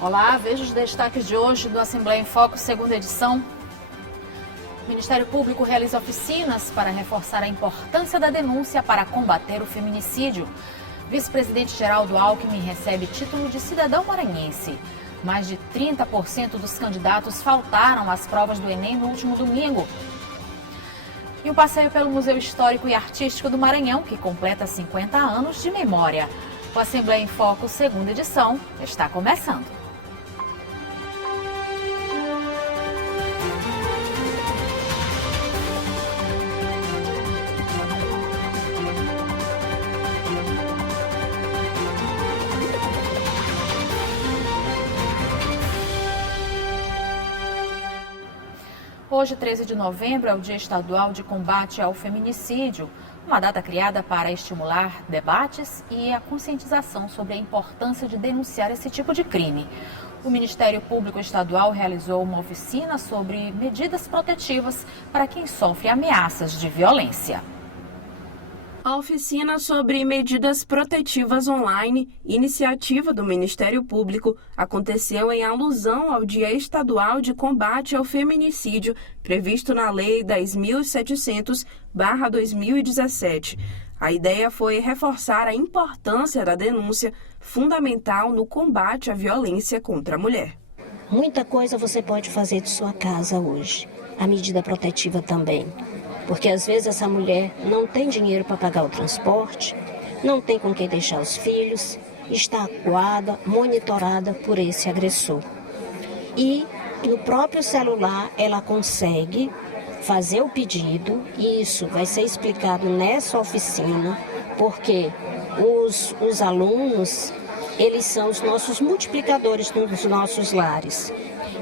Olá, veja os destaques de hoje do Assembleia em Foco, segunda edição. O Ministério Público realiza oficinas para reforçar a importância da denúncia para combater o feminicídio. Vice-presidente Geraldo Alckmin recebe título de cidadão maranhense. Mais de 30% dos candidatos faltaram às provas do Enem no último domingo. E um passeio pelo Museu Histórico e Artístico do Maranhão, que completa 50 anos de memória. O Assembleia em Foco, segunda edição, está começando. Hoje, 13 de novembro, é o Dia Estadual de Combate ao Feminicídio, uma data criada para estimular debates e a conscientização sobre a importância de denunciar esse tipo de crime. O Ministério Público Estadual realizou uma oficina sobre medidas protetivas para quem sofre ameaças de violência. A oficina sobre medidas protetivas online, iniciativa do Ministério Público, aconteceu em alusão ao Dia Estadual de Combate ao Feminicídio, previsto na Lei 10.700/2017. A ideia foi reforçar a importância da denúncia, fundamental no combate à violência contra a mulher. Muita coisa você pode fazer de sua casa hoje. A medida protetiva também. Porque às vezes essa mulher não tem dinheiro para pagar o transporte, não tem com quem deixar os filhos, está acuada, monitorada por esse agressor. E no próprio celular ela consegue fazer o pedido, e isso vai ser explicado nessa oficina, porque os alunos, eles são os nossos multiplicadores nos nossos lares.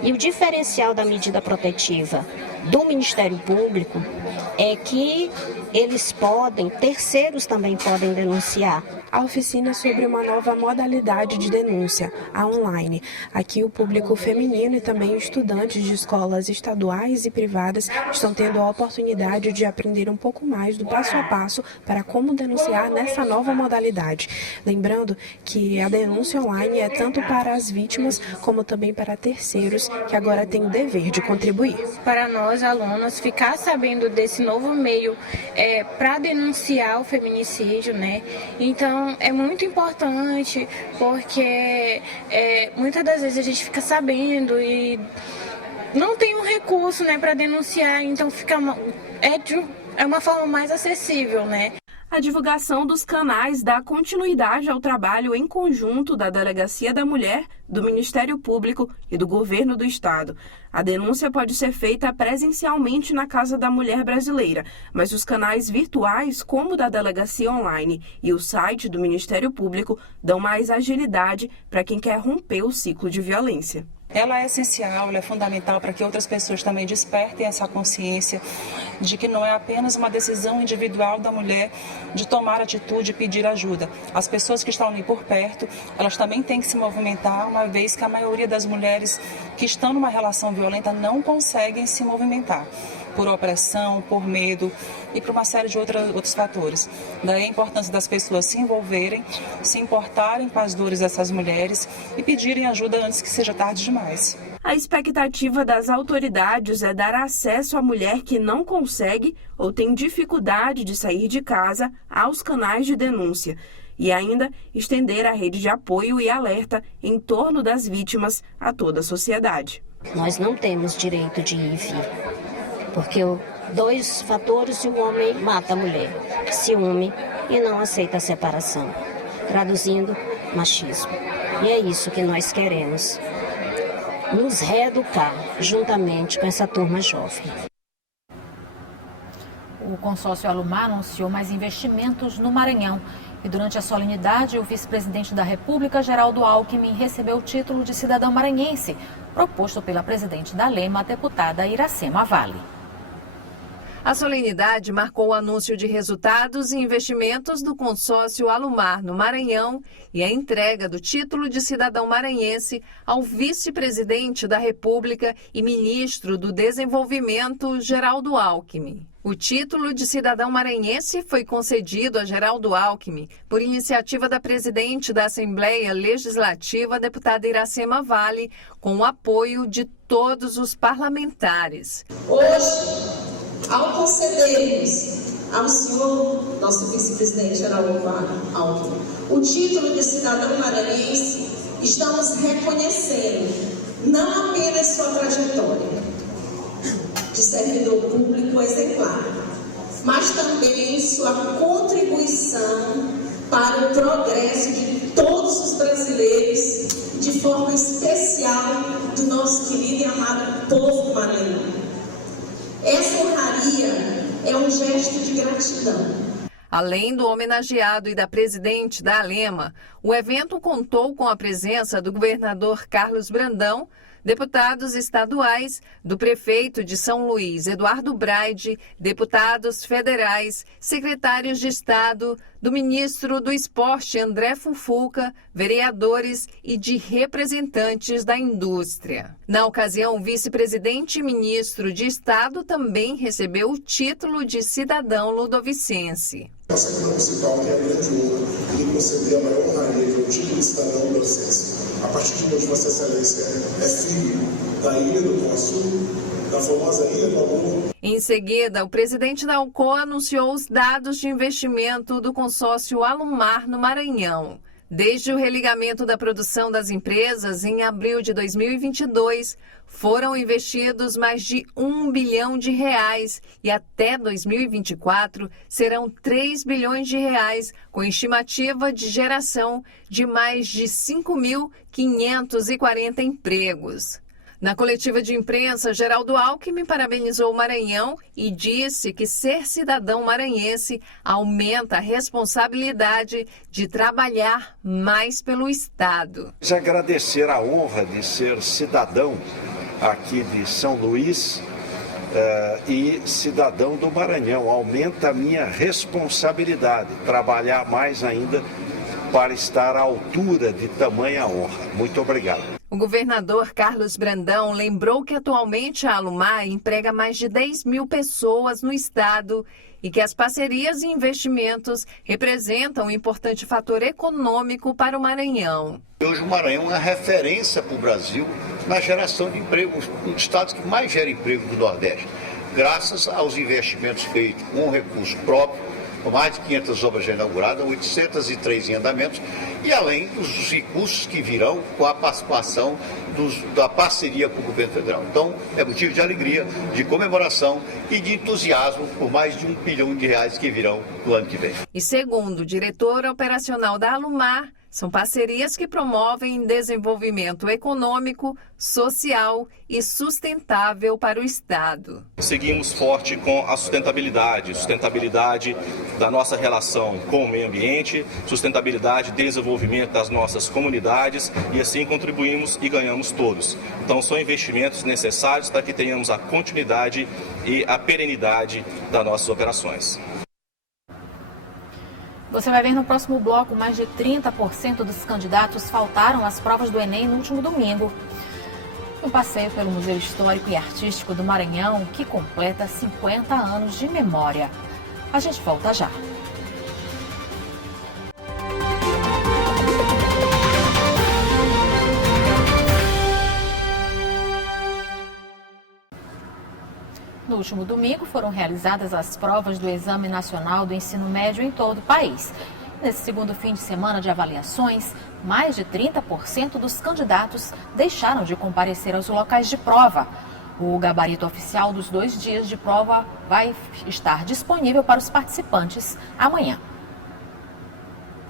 E o diferencial da medida protetiva do Ministério Público é que eles terceiros também podem denunciar. A oficina é sobre uma nova modalidade de denúncia, a online. Aqui o público feminino e também estudantes de escolas estaduais e privadas estão tendo a oportunidade de aprender um pouco mais do passo a passo para como denunciar nessa nova modalidade. Lembrando que a denúncia online é tanto para as vítimas como também para terceiros que agora têm o dever de contribuir. Para nós, alunos, ficar sabendo desse novo meio para denunciar o feminicídio, né? Então, é muito importante porque muitas das vezes a gente fica sabendo e não tem um recurso, né, para denunciar, então é uma forma mais acessível, né? A divulgação dos canais dá continuidade ao trabalho em conjunto da Delegacia da Mulher, do Ministério Público e do Governo do Estado. A denúncia pode ser feita presencialmente na Casa da Mulher Brasileira, mas os canais virtuais, como o da Delegacia Online e o site do Ministério Público, dão mais agilidade para quem quer romper o ciclo de violência. Ela é essencial, ela é fundamental para que outras pessoas também despertem essa consciência de que não é apenas uma decisão individual da mulher de tomar atitude e pedir ajuda. As pessoas que estão ali por perto, elas também têm que se movimentar, uma vez que a maioria das mulheres que estão numa relação violenta não conseguem se movimentar por opressão, por medo e por uma série de outros fatores. Daí a importância das pessoas se envolverem, se importarem com as dores dessas mulheres e pedirem ajuda antes que seja tarde demais. A expectativa das autoridades é dar acesso à mulher que não consegue ou tem dificuldade de sair de casa aos canais de denúncia e ainda estender a rede de apoio e alerta em torno das vítimas a toda a sociedade. Nós não temos direito de ir e vir, porque dois fatores: o homem mata a mulher, ciúme e não aceita a separação, traduzindo, machismo. E é isso que nós queremos, nos reeducar juntamente com essa turma jovem. O consórcio Alumar anunciou mais investimentos no Maranhão. E durante a solenidade, o vice-presidente da República, Geraldo Alckmin, recebeu o título de cidadão maranhense, proposto pela presidente da Lema, a deputada Iracema Vale. A solenidade marcou o anúncio de resultados e investimentos do consórcio Alumar no Maranhão e a entrega do título de cidadão maranhense ao vice-presidente da República e ministro do Desenvolvimento, Geraldo Alckmin. O título de cidadão maranhense foi concedido a Geraldo Alckmin por iniciativa da presidente da Assembleia Legislativa, deputada Iracema Vale, com o apoio de todos os parlamentares. Hoje, ao concedermos ao senhor, nosso vice-presidente Geraldo Alckmin, o título de cidadão maranhense, estamos reconhecendo não apenas sua trajetória de servidor público exemplar, mas também sua contribuição para o progresso de todos os brasileiros, de forma especial do nosso querido e amado povo maranhense. Essa honraria é um gesto de gratidão. Além do homenageado e da presidente da Alema, o evento contou com a presença do governador Carlos Brandão, deputados estaduais, do prefeito de São Luís, Eduardo Braide, deputados federais, secretários de Estado, do ministro do Esporte, André Fufuca, vereadores e de representantes da indústria. Na ocasião, o vice-presidente e ministro de Estado também recebeu o título de cidadão ludovicense. A Câmara Municipal tem a grande honra de conceder a maior honraria, que é o título de cidadão ludovicense. A partir de hoje, Vossa Excelência é filho da Ilha do Poço, da famosa Ilha do Amor. Em seguida, o presidente da Alcoa anunciou os dados de investimento do consórcio Alumar no Maranhão. Desde o religamento da produção das empresas, em abril de 2022, foram investidos mais de R$1 bilhão e até 2024 serão R$3 bilhões, com estimativa de geração de mais de 5.540 empregos. Na coletiva de imprensa, Geraldo Alckmin parabenizou o Maranhão e disse que ser cidadão maranhense aumenta a responsabilidade de trabalhar mais pelo Estado. Agradecer a honra de ser cidadão aqui de São Luís e cidadão do Maranhão. Aumenta a minha responsabilidade, trabalhar mais ainda para estar à altura de tamanha honra. Muito obrigado. O governador Carlos Brandão lembrou que atualmente a Alumar emprega mais de 10 mil pessoas no estado e que as parcerias e investimentos representam um importante fator econômico para o Maranhão. Hoje o Maranhão é uma referência para o Brasil na geração de emprego, um dos estados que mais gera emprego do Nordeste, graças aos investimentos feitos com recurso próprio, com mais de 500 obras já inauguradas, 803 em andamentos, e além dos recursos que virão com a participação da parceria com o governo federal. Então, é motivo de alegria, de comemoração e de entusiasmo por mais de R$1 bilhão que virão no ano que vem. E segundo o diretor operacional da Alumar, são parcerias que promovem desenvolvimento econômico, social e sustentável para o Estado. Seguimos forte com a sustentabilidade da nossa relação com o meio ambiente, sustentabilidade e desenvolvimento das nossas comunidades, e assim contribuímos e ganhamos todos. Então são investimentos necessários para que tenhamos a continuidade e a perenidade das nossas operações. Você vai ver no próximo bloco, mais de 30% dos candidatos faltaram às provas do Enem no último domingo. Um passeio pelo Museu Histórico e Artístico do Maranhão, que completa 50 anos de memória. A gente volta já. No último domingo, foram realizadas as provas do Exame Nacional do Ensino Médio em todo o país. Nesse segundo fim de semana de avaliações, mais de 30% dos candidatos deixaram de comparecer aos locais de prova. O gabarito oficial dos 2 dias de prova vai estar disponível para os participantes amanhã.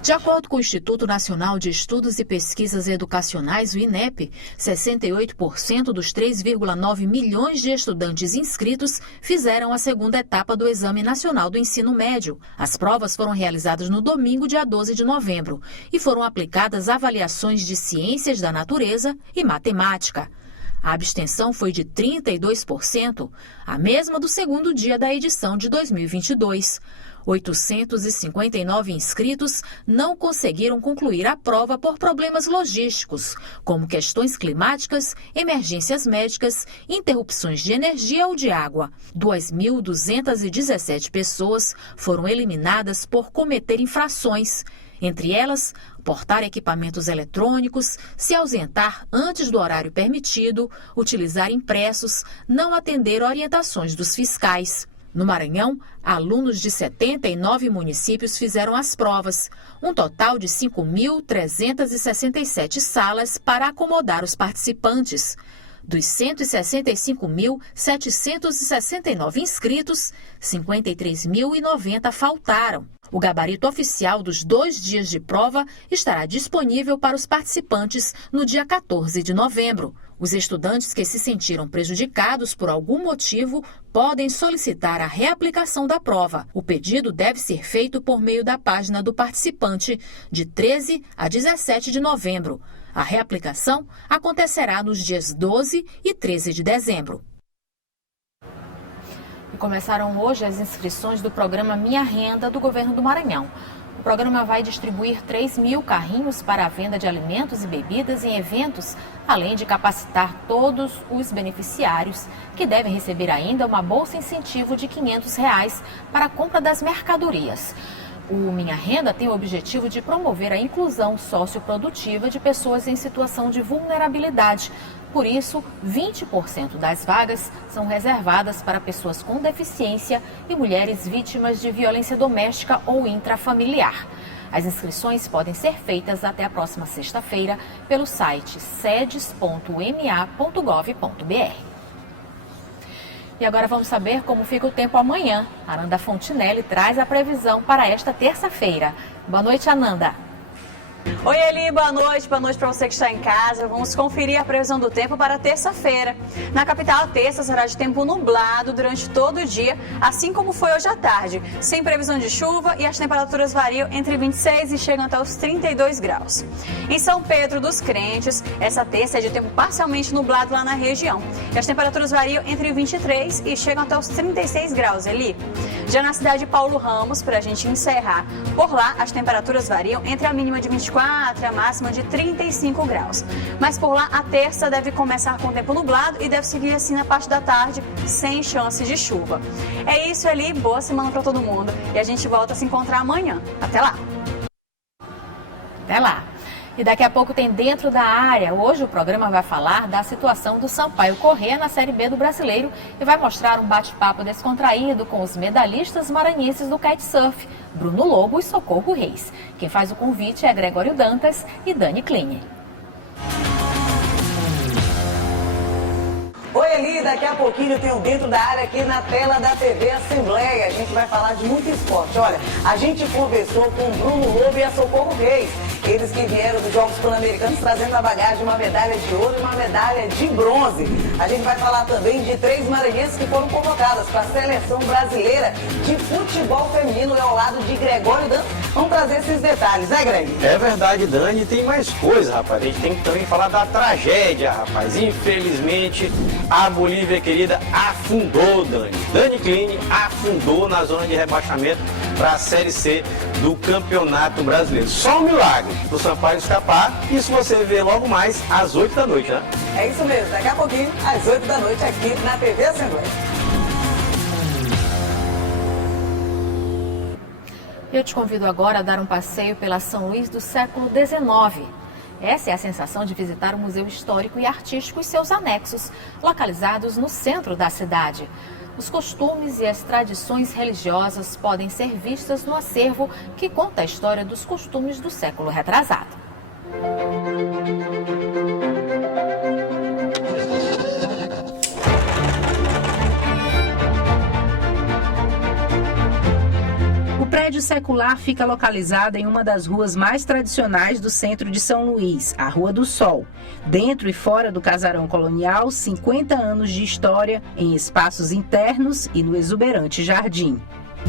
De acordo com o Instituto Nacional de Estudos e Pesquisas Educacionais, o INEP, 68% dos 3,9 milhões de estudantes inscritos fizeram a segunda etapa do Exame Nacional do Ensino Médio. As provas foram realizadas no domingo, dia 12 de novembro, e foram aplicadas avaliações de ciências da natureza e matemática. A abstenção foi de 32%, a mesma do segundo dia da edição de 2022. 859 inscritos não conseguiram concluir a prova por problemas logísticos, como questões climáticas, emergências médicas, interrupções de energia ou de água. 2.217 pessoas foram eliminadas por cometer infrações. Entre elas, portar equipamentos eletrônicos, se ausentar antes do horário permitido, utilizar impressos, não atender orientações dos fiscais. No Maranhão, alunos de 79 municípios fizeram as provas, um total de 5.367 salas para acomodar os participantes. Dos 165.769 inscritos, 53.090 faltaram. O gabarito oficial dos 2 dias de prova estará disponível para os participantes no dia 14 de novembro. Os estudantes que se sentiram prejudicados por algum motivo podem solicitar a reaplicação da prova. O pedido deve ser feito por meio da página do participante, de 13 a 17 de novembro. A reaplicação acontecerá nos dias 12 e 13 de dezembro. E começaram hoje as inscrições do programa Minha Renda do governo do Maranhão. O programa vai distribuir 3.000 carrinhos para a venda de alimentos e bebidas em eventos, além de capacitar todos os beneficiários, que devem receber ainda uma bolsa incentivo de R$ 500 para a compra das mercadorias. O Minha Renda tem o objetivo de promover a inclusão socioprodutiva de pessoas em situação de vulnerabilidade. Por isso, 20% das vagas são reservadas para pessoas com deficiência e mulheres vítimas de violência doméstica ou intrafamiliar. As inscrições podem ser feitas até a próxima sexta-feira pelo site sedes.ma.gov.br. E agora vamos saber como fica o tempo amanhã. Ananda Fontinelli traz a previsão para esta terça-feira. Boa noite, Ananda. Oi, Eli, boa noite para você que está em casa. Vamos conferir a previsão do tempo para terça-feira. Na capital, a terça será de tempo nublado durante todo o dia, assim como foi hoje à tarde, sem previsão de chuva, e as temperaturas variam entre 26 e chegam até os 32 graus. Em São Pedro dos Crentes, essa terça é de tempo parcialmente nublado lá na região, e as temperaturas variam entre 23 e chegam até os 36 graus, Eli. Já na cidade de Paulo Ramos, para a gente encerrar, por lá as temperaturas variam entre a mínima de 24 e a máxima de 35 graus. Mas por lá a terça deve começar com tempo nublado e deve seguir assim na parte da tarde, sem chances de chuva. É isso, Eli, boa semana para todo mundo e a gente volta a se encontrar amanhã. Até lá! Até lá! E daqui a pouco tem Dentro da Área. Hoje o programa vai falar da situação do Sampaio Corrêa na Série B do Brasileiro e vai mostrar um bate-papo descontraído com os medalhistas maranhenses do kitesurf, Bruno Lobo e Socorro Reis. Quem faz o convite é Gregório Dantas e Dani Kline. Oi, Eli, daqui a pouquinho tem o Dentro da Área aqui na tela da TV Assembleia. A gente vai falar de muito esporte. Olha, a gente conversou com o Bruno Lobo e a Socorro Reis. Eles que vieram dos Jogos Pan-Americanos trazendo a bagagem uma medalha de ouro e uma medalha de bronze. A gente vai falar também de 3 maranhenses que foram convocadas para a Seleção Brasileira de Futebol Feminino e ao lado de Gregório Dantas. Vamos trazer esses detalhes, né, Greg? É verdade, Dani. Tem mais coisa, rapaz. A gente tem que também falar da tragédia, rapaz. Infelizmente, a Bolívia querida afundou, Dani. Dani Kline afundou na zona de rebaixamento para a Série C do Campeonato Brasileiro. Só um milagre para o Sampaio escapar. Isso você vê logo mais às 8 da noite, né? É isso mesmo. Daqui a pouquinho, às 8 da noite, aqui na TV Assembleia. Eu te convido agora a dar um passeio pela São Luís do século XIX. Essa é a sensação de visitar o Museu Histórico e Artístico e seus anexos, localizados no centro da cidade. Os costumes e as tradições religiosas podem ser vistas no acervo que conta a história dos costumes do século retrasado. O prédio secular fica localizado em uma das ruas mais tradicionais do centro de São Luís, a Rua do Sol. Dentro e fora do casarão colonial, 50 anos de história em espaços internos e no exuberante jardim.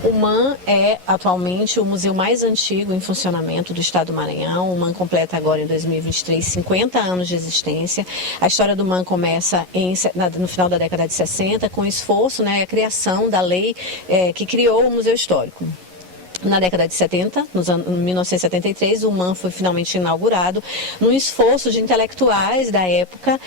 O MAN é atualmente o museu mais antigo em funcionamento do estado do Maranhão. O MAN completa agora em 2023 50 anos de existência. A história do MAN começa no final da década de 60 com o esforço, a criação da lei que criou o Museu Histórico. Na década de 70, em 1973, o MAN foi finalmente inaugurado num esforço de intelectuais da época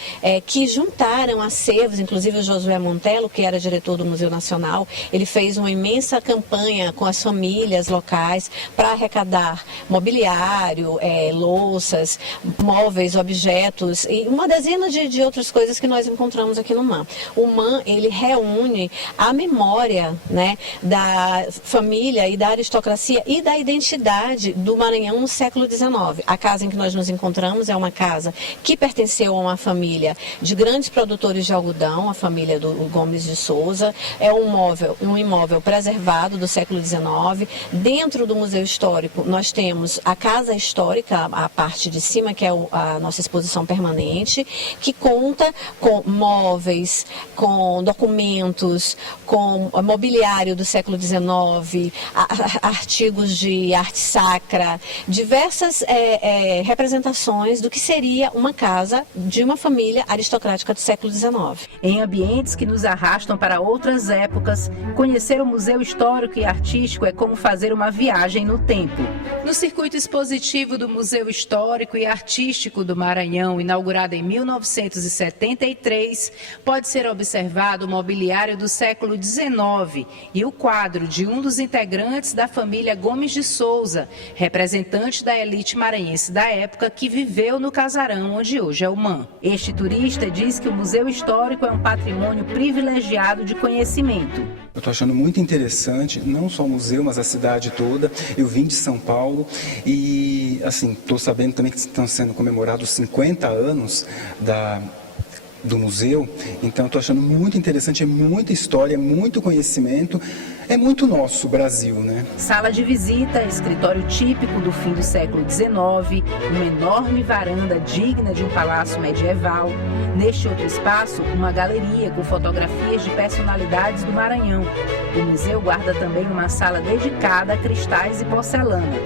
que juntaram acervos, inclusive o Josué Montello, que era diretor do Museu Nacional, ele fez uma imensa campanha com as famílias locais para arrecadar mobiliário, louças, móveis, objetos e uma dezena de outras coisas que nós encontramos aqui no MAN. O MAN, ele reúne a memória, da família e da aristocracia e da identidade do Maranhão no século XIX. A casa em que nós nos encontramos é uma casa que pertenceu a uma família de grandes produtores de algodão, a família do Gomes de Souza. É um imóvel preservado do século XIX. Dentro do Museu Histórico, nós temos a Casa Histórica, a parte de cima, que é a nossa exposição permanente, que conta com móveis, com documentos, com mobiliário do século XIX, artigos de arte sacra, diversas representações do que seria uma casa de uma família aristocrática do século XIX. Em ambientes que nos arrastam para outras épocas, conhecer o Museu Histórico e Artístico é como fazer uma viagem no tempo. No circuito expositivo do Museu Histórico e Artístico do Maranhão, inaugurado em 1973, pode ser observado o mobiliário do século XIX e o quadro de um dos integrantes da família Gomes de Souza, representante da elite maranhense da época que viveu no casarão onde hoje é o MAN. Este turista diz que o Museu Histórico é um patrimônio privilegiado de conhecimento. Eu estou achando muito interessante, não só o museu, mas a cidade toda. Eu vim de São Paulo e, estou sabendo também que estão sendo comemorados 50 anos do museu, então estou achando muito interessante, é muita história, é muito conhecimento, é muito nosso Brasil, Sala de visita, escritório típico do fim do século XIX, uma enorme varanda digna de um palácio medieval. Neste outro espaço, uma galeria com fotografias de personalidades do Maranhão. O museu guarda também uma sala dedicada a cristais e porcelana.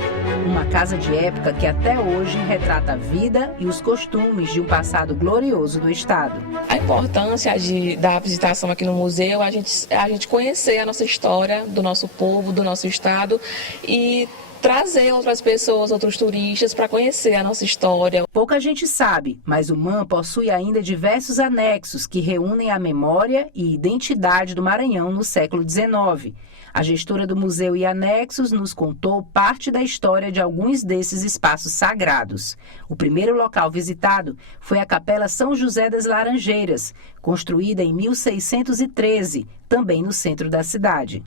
Uma casa de época que até hoje retrata a vida e os costumes de um passado glorioso do estado. A importância da visitação aqui no museu, a gente conhecer a nossa história, do nosso povo, do nosso estado e trazer outras pessoas, outros turistas para conhecer a nossa história. Pouca gente sabe, mas o MAN possui ainda diversos anexos que reúnem a memória e identidade do Maranhão no século XIX. A gestora do museu e anexos nos contou parte da história de alguns desses espaços sagrados. O primeiro local visitado foi a Capela São José das Laranjeiras, construída em 1613, também no centro da cidade.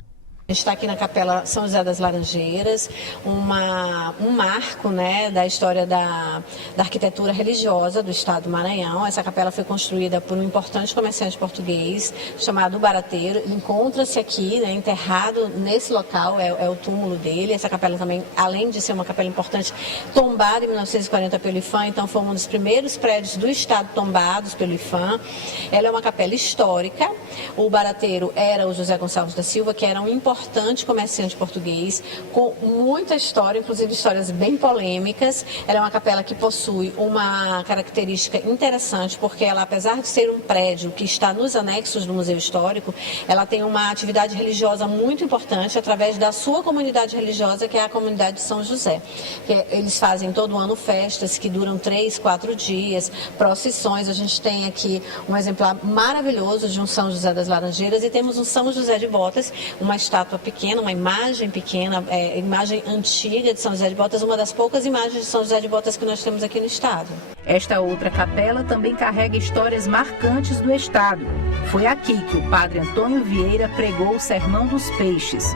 A gente está aqui na Capela São José das Laranjeiras, um marco da história da arquitetura religiosa do estado do Maranhão. Essa capela foi construída por um importante comerciante português chamado Barateiro. Encontra-se aqui, enterrado nesse local, é o túmulo dele. Essa capela também, além de ser uma capela importante, tombada em 1940 pelo IPHAN, então foi um dos primeiros prédios do estado tombados pelo IPHAN. Ela é uma capela histórica. O Barateiro era o José Gonçalves da Silva, que era um importante comerciante português, com muita história, inclusive histórias bem polêmicas. Ela é uma capela que possui uma característica interessante, porque ela, apesar de ser um prédio que está nos anexos do Museu Histórico, ela tem uma atividade religiosa muito importante através da sua comunidade religiosa, que é a comunidade de São José. Eles fazem todo ano festas que duram 3, 4 dias, procissões. A gente tem aqui um exemplar maravilhoso de um São José das Laranjeiras e temos um São José de Botas, uma estátua pequena, uma imagem pequena, imagem antiga de São José de Botas, uma das poucas imagens de São José de Botas que nós temos aqui no estado. Esta outra capela também carrega histórias marcantes do estado. Foi aqui que o padre Antônio Vieira pregou o Sermão dos Peixes.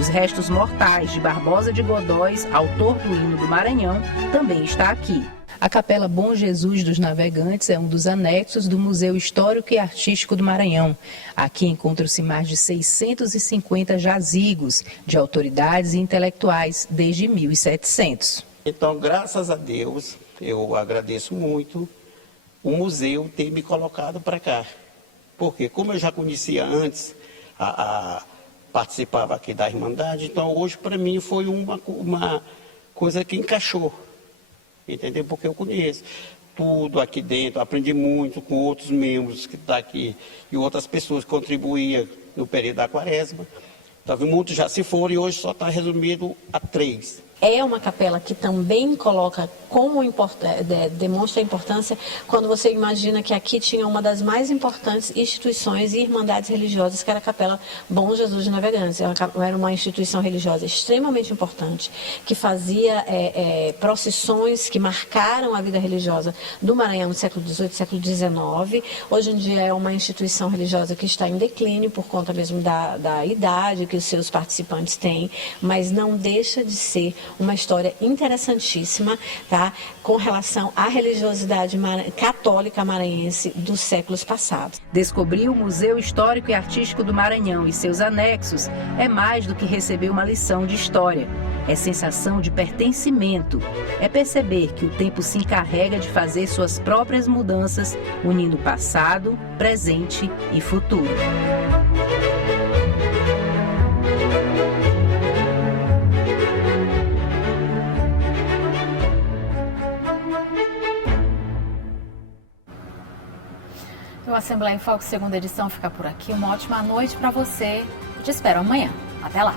Os restos mortais de Barbosa de Godóis, autor do hino do Maranhão, também está aqui. A Capela Bom Jesus dos Navegantes é um dos anexos do Museu Histórico e Artístico do Maranhão. Aqui encontram-se mais de 650 jazigos de autoridades e intelectuais desde 1700. Então, graças a Deus, eu agradeço muito o museu ter me colocado para cá. Porque, como eu já conhecia antes participava aqui da Irmandade. Então, hoje, para mim, foi uma coisa que encaixou, entendeu? Porque eu conheço tudo aqui dentro, aprendi muito com outros membros que estão aqui e outras pessoas que contribuíam no período da Quaresma. Então, muitos já se foram e hoje só está resumido a 3. É uma capela que também coloca como demonstra a importância quando você imagina que aqui tinha uma das mais importantes instituições e irmandades religiosas, que era a Capela Bom Jesus de Navegantes. Era uma instituição religiosa extremamente importante, que fazia procissões que marcaram a vida religiosa do Maranhão no século XVIII, século XIX. Hoje em dia é uma instituição religiosa que está em declínio por conta mesmo da idade que os seus participantes têm, mas não deixa de ser uma história interessantíssima, tá? Com relação à religiosidade católica maranhense dos séculos passados. Descobrir o Museu Histórico e Artístico do Maranhão e seus anexos é mais do que receber uma lição de história. É sensação de pertencimento. É perceber que o tempo se encarrega de fazer suas próprias mudanças, unindo passado, presente e futuro. O Assembleia em Foco, segunda edição, fica por aqui. Uma ótima noite para você. Eu te espero amanhã. Até lá.